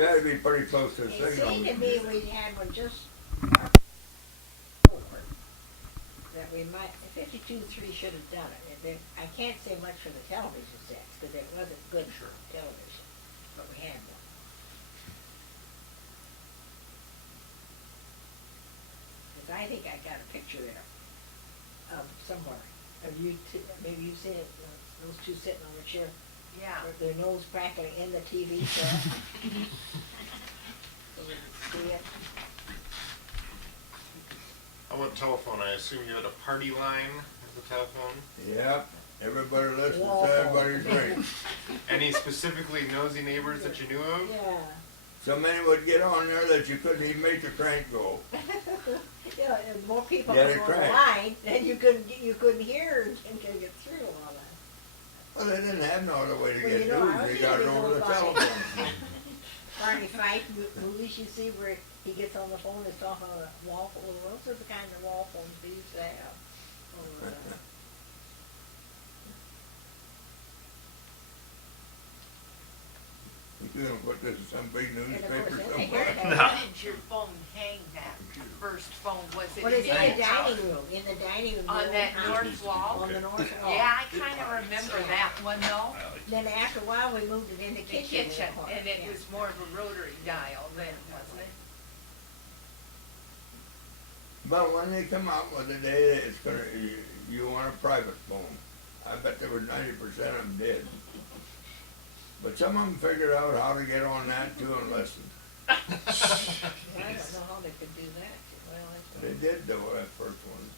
Gotta be pretty close to the It signal. seemed to me we had one just over that we might, 52.3 should have done it. I can't say much for the television sets, because it wasn't good for television, but we had one. Because I think I got a picture there of somewhere, of you two, maybe you've seen it, those two sitting on the chair, Yeah. with their nose practically in the TV set. So we could see it. How about telephone? I assume you had a party line as a telephone. Yep, everybody listens to Wall everybody's phone. drink. Any specifically nosy neighbors that you knew of? Yeah. So many would get on there that you couldn't even make the crank go. Yeah, and more people Yeah, were they on the tried. line, then you couldn't hear and couldn't get through all that. Well, they didn't have no other way to Well, get you know, I news, was they got it thinking over the about it. telephone. Barney Fife movies you see where he gets on the phone and talking on a wall phone, those are the kind of wall phones they used to have. Or, You gonna put this in some big of newspaper course, somewhere? Where did your phone hang that first phone? Was it What is in in the dining room, in the dining room. On the that old north house. wall? On the north wall. Yeah, I kinda remember that one though, Then after a while, we moved it in the the kitchen. kitchen, part, and it yeah. was more of a rotary dial then, wasn't it? But when they come out with a day, it's gonna, you want a private phone. I bet there were 90% of them did. But some of them figured out how to get on that too and listen. Yeah, I don't know how they could do that. Well, They did though, that first one.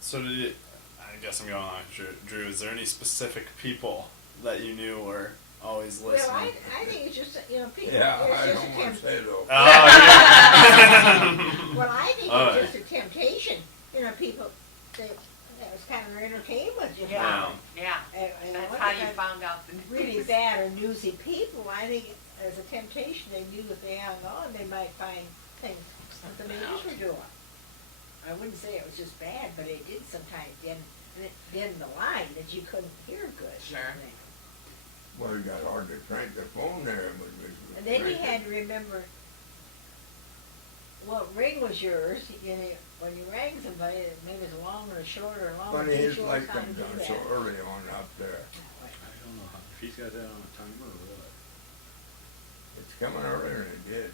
So did it, I guess I'm going on, Drew, is there any specific people that you knew were always well, listening? I think it's just, you know, people, Yeah, it's I just don't a wanna say though. Oh, yeah. Well, I think All it's just a temptation, you know, people, that was kind of their entertainment, you know. Yeah. Yeah, And that's what how if you that found out the really news. bad or newsy people, I think as a temptation, they knew if they hung on, they might find things that the neighbors were doing. I wouldn't say it was just bad, but it did sometimes dim the line that you couldn't hear good. you Sure. know. Well, you got hard to crank the phone there. And then you had to remember what ring was yours, you know, when you rang somebody, maybe it's longer or shorter, or longer Funny, or his short, light how to comes do on that. so early on up there. I don't know if he's got that on a timer or what. It's coming earlier than it did.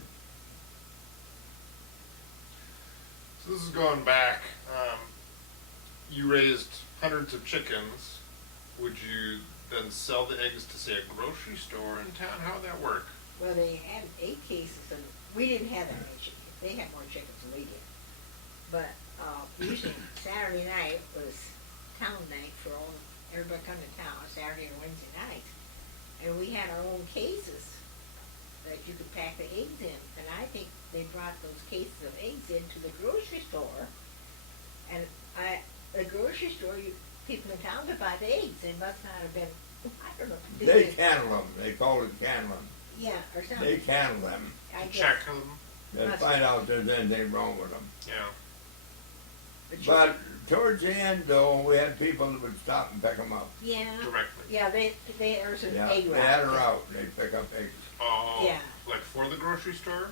So this is going back. You raised hundreds of chickens. Would you then sell the eggs to, say, a grocery store in town? How would that work? Well, they had 8 cases, and we didn't have that many chickens. They had more chickens than we did. But usually Saturday night was town night for all everybody come to town, Saturday or Wednesday nights, and we had our own cases that you could pack the eggs in. And I think they brought those cases of eggs into the grocery store, and the grocery store, people in town could buy the eggs. They must not have been, I don't know. They canned them, they called it canneling. Yeah, or something. They canned them. I guess. Check them. They find out if there's anything wrong with them. Yeah. you But towards the end though, we had people that would stop and pick them up. yeah, Directly. yeah, there was an Yeah, egg they route. had her out, they'd pick up eggs. Oh. Yeah. Like for the grocery store?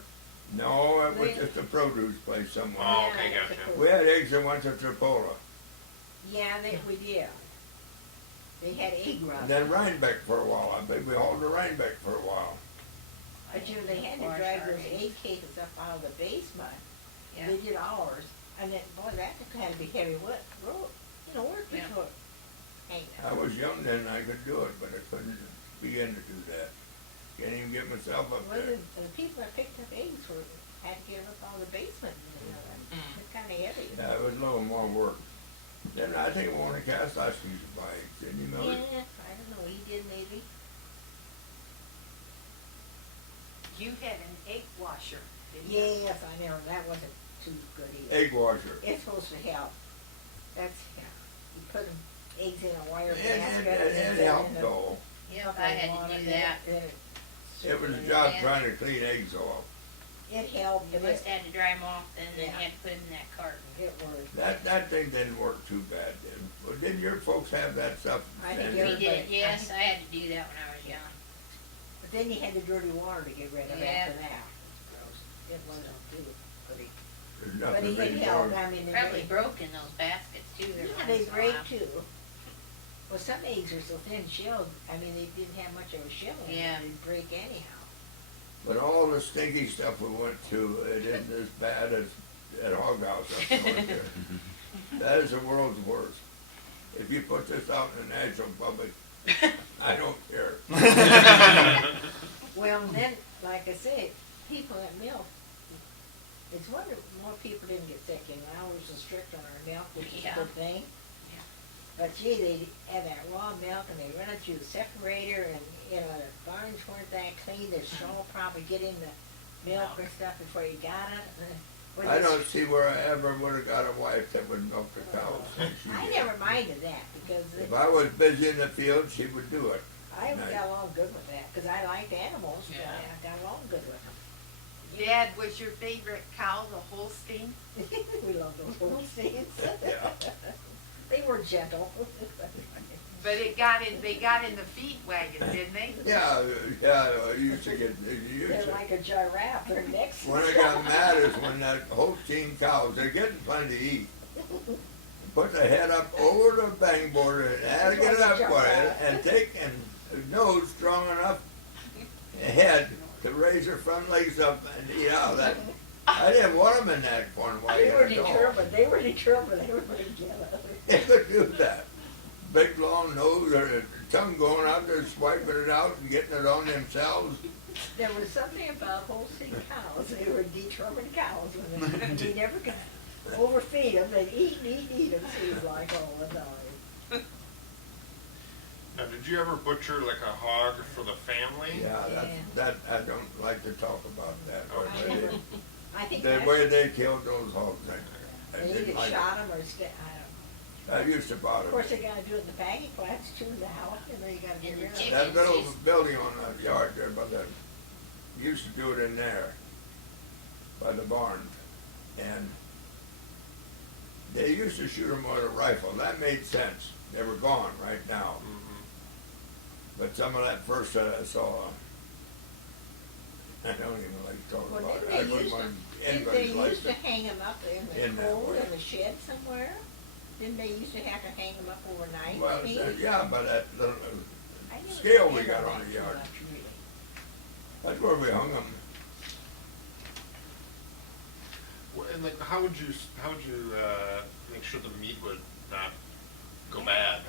No, it was They- just a produce place somewhere. Oh, okay, that's gotcha. a cool- We had eggs that went to Tripola. Yeah, we did. They had egg routes. And then Rhinebeck for a while. I think we hauled to Rhinebeck for a while. But you know, they had to Wash drag our those eggs. egg cases up out of the basement. Yeah. They did ours, and then, boy, that had to be heavy work, work Yeah. before. Hang I on. was young then, I could do it, but I couldn't begin to do that. Can't even get myself up Well, there. the people that picked up eggs had to get them up out of the basement, you know, it's kinda heavy. Yeah, it was a little more work. Then I think one of Castles used to buy eggs, didn't you, Miller? Yeah, I don't know, he did maybe. You had an egg washer, didn't you? Yes, I know, that wasn't too good either. Egg washer. It's supposed to help. That's, yeah, you put them, eggs in a wire basket. It helped though. Yep, I had to do that. It was a job trying to clean eggs off. It helped, You but just had to dry them off, and then Yeah. you had to put them in that carton. it was. That thing didn't work too bad then. Well, didn't your folks have that stuff? I think Sandy? We did, Everybody- yes, I had to do that when I was young. But then you had the dirty water to get rid of Yeah. after that. It wasn't too pretty. There's But nothing he had really held, more. I mean, Probably they, broke in those baskets too. every yeah, once they in a break while. too. Well, some eggs are so thin shelled, I mean, they didn't have much of a shell in Yeah. them, they'd break anyhow. But all the stinky stuff we went to, it isn't as bad as at Hog House up north there. That is the world's worst. If you put this out in the national public, I don't care. Well, then, like I said, people that milk, it's wonder more people didn't get sick, you know, now we're so strict on our milk, which is a Yeah. good thing. Yeah. But gee, they had that raw milk and they run it through the separator and, you know, the barns weren't that clean, the straw probably get in the milk and stuff before you got it. When I it's- don't see where I ever would've got a wife that would milk the cows. like she I did. never minded that because If I was busy in the field, she would do it. I Nice. got along good with that, cause I liked animals, but Yeah. I got along good with them. Dad, was your favorite cow the Holstein? We loved those Holsteins. Yeah. They were gentle. But they got in the feed wagon, didn't they? Yeah, you used to get, you used They're to. like a giraffe, their necks. When I got mad is when that Holstein cows, they're getting plenty to eat. Put the head up over the bang board and had to get it up for it and take and nose strong enough head to raise her front legs up and eat out of that. I didn't want them in that corner while They you were had a dog. determined, they were determined, they were gonna get us. They could do that. Big long nose or tongue going out there swiping it out and getting it on themselves. There was something about Holstein cows, they were determined cows, when they never could overfeed them, they'd eat, it seems like all the time. Now, did you ever butcher like a hog for the family? Yeah, Yeah. that, I don't like to talk about that. but I never, I think The that's, way they killed those hogs, I they didn't either like shot it. them or I don't know. I used to bother Of them. course, they gotta do it in the packing plants too, now, you know, you gotta get And rid of the it. That little building on the yard there by the, used to do it in there, by the barn. And they used to shoot them with a rifle. That made sense. They were gone right now. Mhm. But some of that first that I saw, I don't even like to talk Well, about it. didn't I they wouldn't used want Didn't they anybody's life used to to. hang them up in in the that cold way. in the shed somewhere? Didn't they used to have to hang them up overnight? Well, maybe? yeah, but that little I never scale we did got that on the too yard. much, really. That's where we hung them. Well, and like, how would you make sure the meat would not go bad?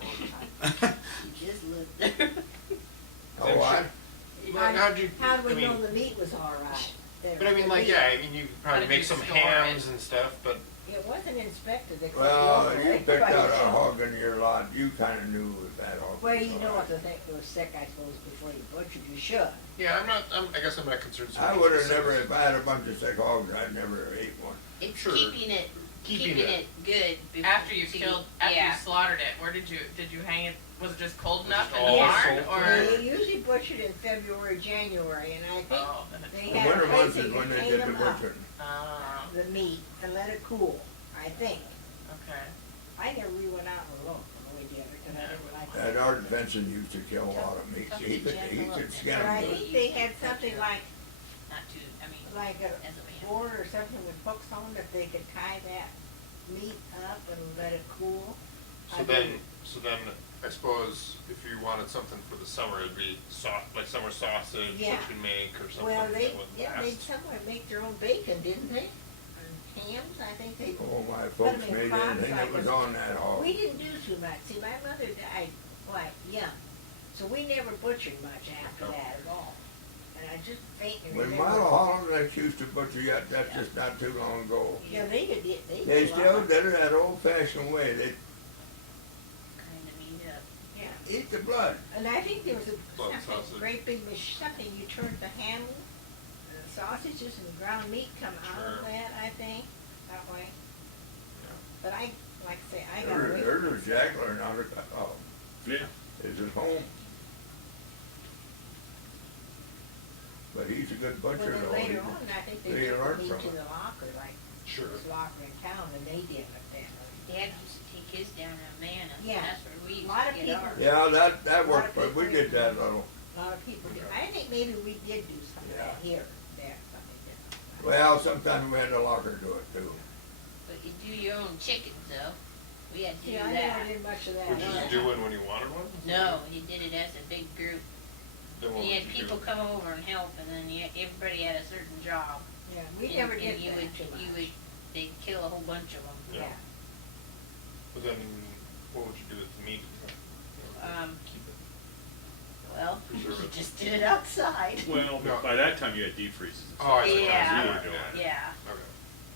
I don't know. You just lived there. Oh, what? Like, how'd you? How do we I mean, know the meat was all right? But I mean, like, yeah, I mean, you could probably did make you some store hams it? and stuff, but It wasn't inspected except. Well, locally, you picked by out a yourself. hog in your lot, you kinda knew if that hog. Well, was you all know right. if the thing was sick, I suppose, before you butchered, you should. yeah, I guess I'm not concerned. so I much would've with the never, size. if I had a bunch of sick hogs, I'd never ate one. It's Sure. keeping it good before. After you so killed, after you yeah. slaughtered it, where did you hang it? Was it just cold enough in all the barn, soaked or? They usually butchered in February, January, and I think Oh, then it's they The had a winter place months that is you when could they hang did the them up, butchering. Oh, the meat, and let it cool, I think. okay. I never really went out and looked when we did it, because I didn't like That it. Art Benson used to kill a lot of meat. He could skin But I them good. think they had something like, Not too, I mean, like a as a man. board or something with hooks on that they could tie that meat up and let it cool. I So then, I suppose if you wanted something for the summer, it'd be like summer sausage, Yeah. that you make or something Well, they, that would yeah, last. they'd somewhere make their own bacon, didn't they? And hams, I think they. Oh, my Put folks 'em in made crops anything that like was a- on that hog. We didn't do too much. See, my mother died quite young, so we never butchered much after that at all. And I just faintly When remember. Milo Holland used to butcher yet, that's just not too long ago. Yeah, they did, they They did a still lot. did it that old fashioned way. They Kind of meat up. Yeah, eat the blood. and I think there was Blood something, sausage. great big something, you turned the handle, and the sausages and the ground meat come out of Sure. that, I think, that way. Yeah. But I, like I say, I got away. There's a jackler now, Yeah. is at home. But he's a good Well, butcher then though. later on, I think they they took learned the meat from to it. the locker, like Sure. this locker in town, and they did it then. Dad used to take his down to Amana. Yeah. That's where we used Lot of to get people- ours. Yeah, that A lot worked, of but we people did that little. A lot of people do. I think maybe we did do some of that Yeah. here, there, something different. Well, sometimes we had the locker do it too. But you do your own chickens though. We had to do Yeah, I that. never did much of that. Would you just do one when you wanted one? No, you did it as a big group. Then what You had would you people do? come over and help, and then everybody had a certain job. Yeah, we And- never and did you that would, too You much. would, they'd kill a whole bunch of them. Yeah. But then, what would you do with the meat? Keep it. Well, Preserve you it. just did it outside. Well, No. by that time you had deep freezes and stuff. Oh, I see. so Yeah. you were doing it. Yeah, Okay.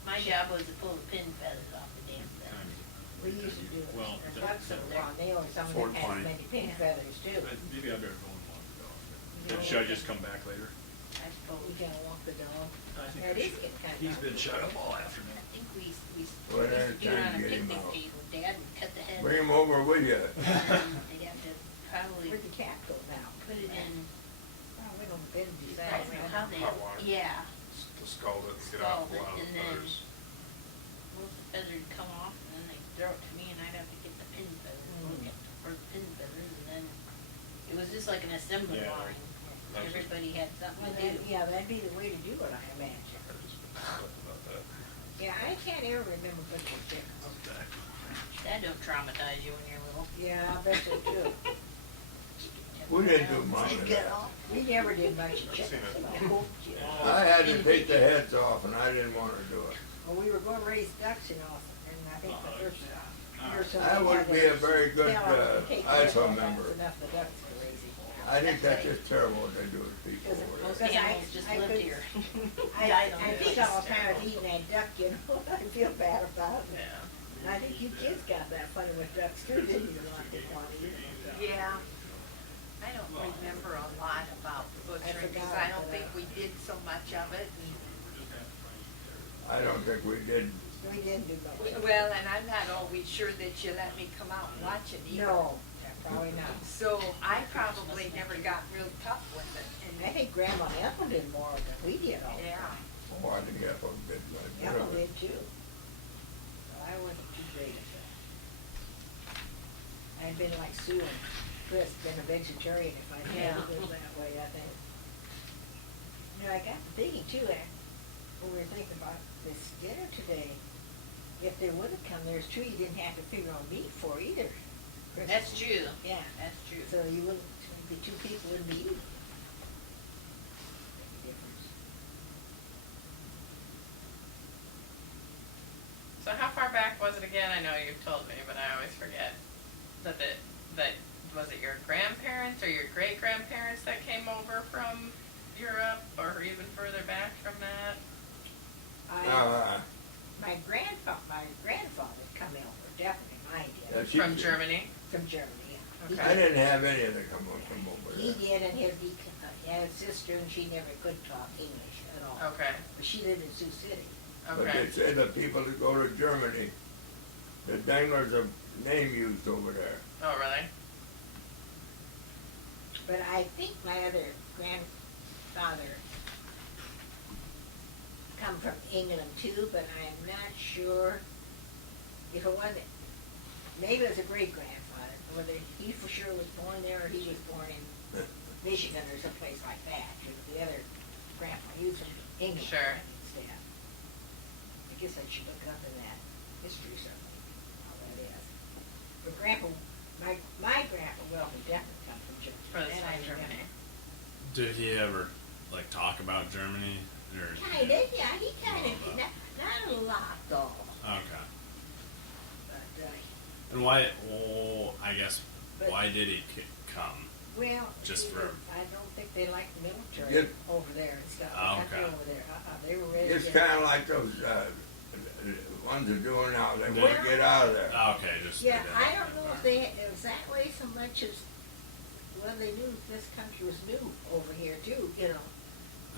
my job was to pull the pin feathers off the damn thing. We used to do it. Well, The that- ducks over there on Nail, some of them had 420. many pin feathers too. Maybe I better go and walk the dog. You know, Should I just come back later? I suppose. We can walk the dog. I think Yeah, it I is should. getting kinda He's dark. been shut up all afternoon. I think we used Well, to then do it time on to a get him picnic out. table. Dad would cut the head. Bring him over with you. And they'd have to probably Where'd the cat go now? put it in, Oh, we don't been I decide. don't know how they, Hot water. yeah. To scald it and get off Scald a it, lot of and then- feathers. Most of the feathers would come off, and then they'd throw it to me, and I'd have to get the pin feathers, look at for the pin feathers, and then it was just like an assembly Yeah. line. Nice. Everybody had something Well, to that, do. yeah, that'd be the way to do it, I imagine. I just been about that. Yeah, I can't ever remember butcher chickens. That don't traumatize you when you're little. Yeah, I bet they do. We didn't do much of Get that. off. We never did much of I've seen chickens. it. at all. I had to take the heads off and I didn't wanna do it. Well, we were gonna raise ducks, you know, and I think the first person. That we would had be to a very good, tell them to take the ISO heads off, member. that's enough the ducks to raise it. I think that's just terrible what they do to people Because it over was- there. The animals just I lived could- here. I think all the time I was eating that duck, you know, I feel bad about it. Yeah. I think you kids got that funny with ducks too, didn't you, Lonnie? Yeah. I don't remember a lot about butchering, because I don't think we did so much of it. I don't think we did. We didn't do much. Well, and I'm not always sure that you let me come out and watch it either. No, probably not. So I probably never got real tough with it. I think Grandma Ethel did more than we did all the Yeah. time. Oh, I think Ethel did quite a bit Ethel of it. did too. Well, I wasn't too great at that. I'd been like Sue and Chris, been a vegetarian if I'd had Yeah. it that way, I think. You know, I got to thinking too, when we were thinking about this dinner today, if they would have come, there's two you didn't have to figure on meat for either. Chris. That's true. Yeah, That's true. so you wouldn't, the two people wouldn't be eating. Make a difference. So how far back was it again? I know you've told me, but I always forget. That was it your grandparents or your great grandparents that came over from Europe or even further back from that? My grandfather come over, definitely, mine Yeah, did, she From did. Germany? from Germany, yeah. He Okay. I didn't have any of them come up from over He there. did, and he had a sister, and she never could talk English at all. Okay, But she lived in Sioux City. But okay. they say the people that go to Germany, the Dangler's a name used over there. Oh, really? But I think my other grandfather come from England too, but I'm not sure if it wasn't, maybe it was a great grandfather, whether he for sure was born there or he was born in Michigan or someplace like that. You know, the other grandpa, he was from England Sure. instead. I guess I should look up in that history something, how that is. But grandpa, my grandpa, well, he definitely come from Germany. For the That I same remember. Germany. Did he ever like talk about Germany or? Kinda, yeah, he kinda, not a lot though, Okay. but, And why? Well, I guess But- why did he come? well. Just you for- know, I don't think they like the military Get- over there and stuff, the Oh, country okay. over there, they were ready to It's get. kinda like those, ones are doing now, they wanna Well- get out of there. Okay, just. Yeah, they I didn't- don't know if it was that way so much as, well, they knew this country was new over here too, you know.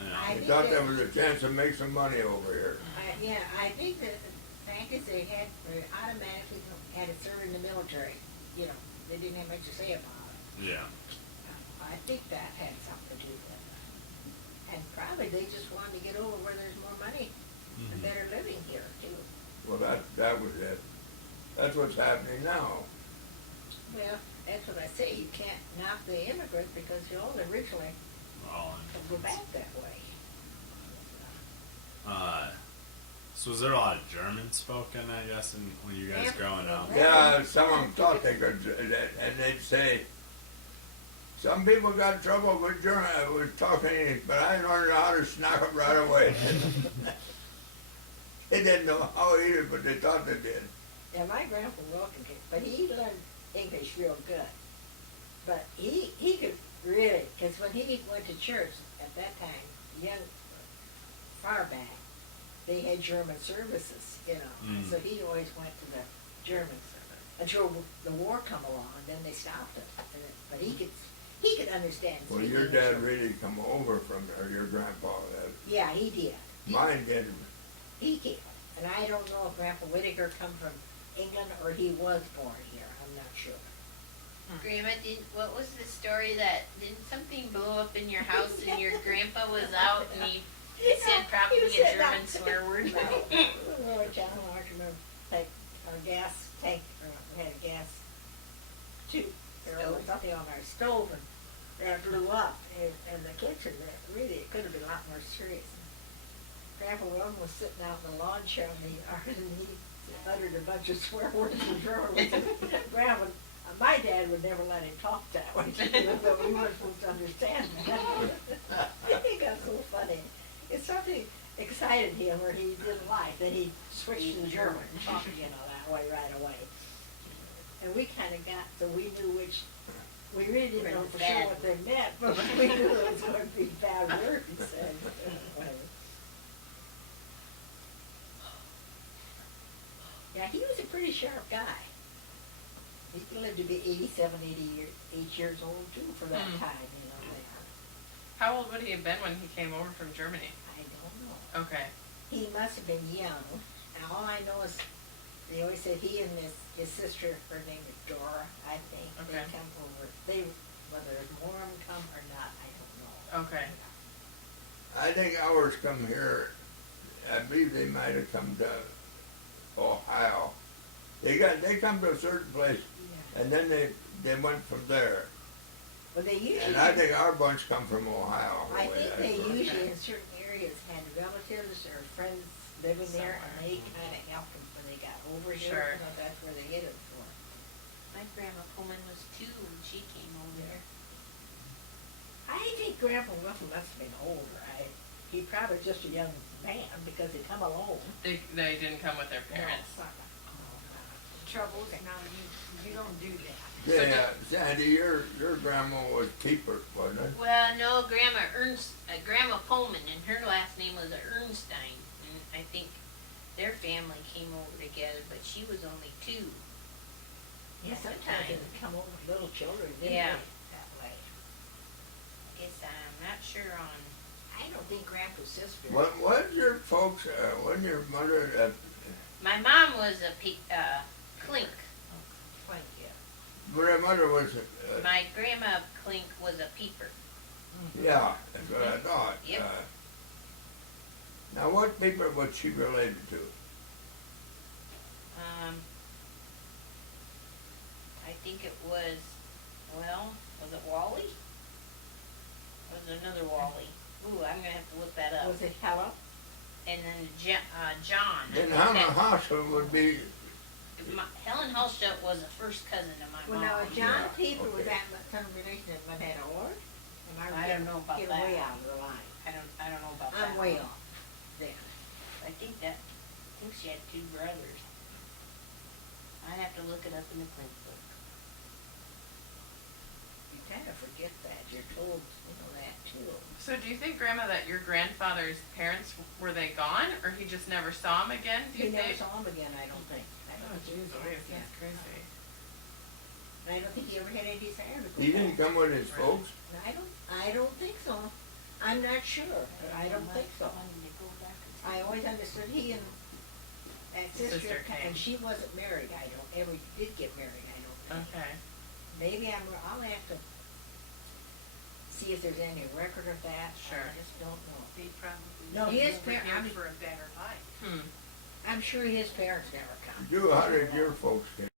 Yeah. I They think thought there that- was a chance to make some money over here. Yeah, I think that the fact is they automatically had to serve in the military, you know, they didn't have much to say about it. Yeah. I think that had something to do with it. And probably they just wanted to get over where there's more money and Mhm. better living here too. Well, that was it. That's what's happening now. Well, That's what I say, you can't knock the immigrant because, you know, originally Well, go back that way. so was there a lot of German spoken, I guess, when you guys Yeah. growing up? Yeah, some of them thought they could, and they'd say, some people got trouble with German, with talking English, but I learned how to snap it right away. They didn't know how either, but they thought they did. Yeah, my grandpa welcomed him, but he learned English real good. But he could really, because when he went to church at that time, young, far back, they had German services, you know. Mm. So he always went to the German service until the war come along, and then they stopped it. But he could understand. Well, speak your English. dad really come over from there, your grandpa, Yeah, he did. mine didn't. He came, and I don't know if Grandpa Whittaker come from England or he was born here. I'm not sure. Grandma, what was the story that, didn't something blow up in your house and your grandpa was out and he said probably He was a sitting German out- swear word? Well, John Large remember take our gas tank, we had a gas tube, there was something on our stove and that blew up in the kitchen. That really, it could have been a lot more serious. Grandpa William was sitting out in the lawn chair and he uttered a bunch of swear words in German. Grandpa, my dad would never let him talk that way, even though we weren't supposed to understand that. He got so funny. It's something excited him or he didn't like, that he switched to German, talking, you know, that way right away. And we kind of got, so we knew which, we really didn't know for sure what they meant, but we knew it was going to be bad words. And, whatever. Yeah, he was a pretty sharp guy. He lived to be 88 years old too for that Hmm. time, you know, there. How old would he have been when he came over from Germany? I don't know. Okay. He must have been young. And all I know is, they always said he and his sister, her name is Dora, I think, they Okay. come over. Whether more of them come or not, I don't know. Okay. I think ours come here, I believe they might have come to Ohio. They come to a certain place, Yeah. and then they went from there. But they usually, And I think our bunch come from Ohio. the I way think I they heard. usually in certain areas had relatives or friends living there, and they kind of helped them when they got over here. Sure. You know, that's where they get it for. My grandma Pullman was 2 when she came over there. I think Grandpa Wilson must have been older. He probably just a young man because he come alone. They didn't come with their parents. No, trouble is now you don't do that. Yeah, Sandy, your grandma was Keeper, wasn't it? Well, no, Grandma Pullman, and her last name was Ernstein, and I think their family came over together, but she was only 2. Yeah, sometimes they would come over with little children, didn't Yeah. they? That way. I guess I'm not sure on. I don't think Grandpa's sister. What your folks, when your mother, My mom was a Klink. Like, yeah. your mother was, My grandma Klink was a peeper. yeah, that's what I thought. Yep. Now, what people was she related to? I think it was, was it Wally? Or was it another Wally? Ooh, I'm gonna have to look that up. Was it Hella? And then John. Then Hannah Hospital would be, Helen Holschutt was a first cousin of my Well, mom. now, John Yeah, Peeper was okay. that some relation that might have a Lord? I don't know about Get that. way out of the line. I don't know about that. I'm way off then. I think she had 2 brothers. I'd have to look it up in the Klink book. You kind of forget that. You're told, you know, that too. So do you think, Grandma, that your grandfather's parents, were they gone, or he just never saw them again? Do He you never think? saw him again, I don't think. I Oh, don't think jeez, so. Louise, Yeah. that's crazy. And I don't think he ever had any desire to go he didn't back. come with his folks? I don't think so. I'm not sure, but I don't think so. Wanted to go back and see. I always understood he and that Sister sister, came. and she wasn't married, ever did get married, I don't think. Okay. Maybe I'll have to see if there's any record of that. Sure. I just don't know. They probably No, came his over par- here I mean- for a better life. Hmm. I'm sure his parents never come. How did your folks get?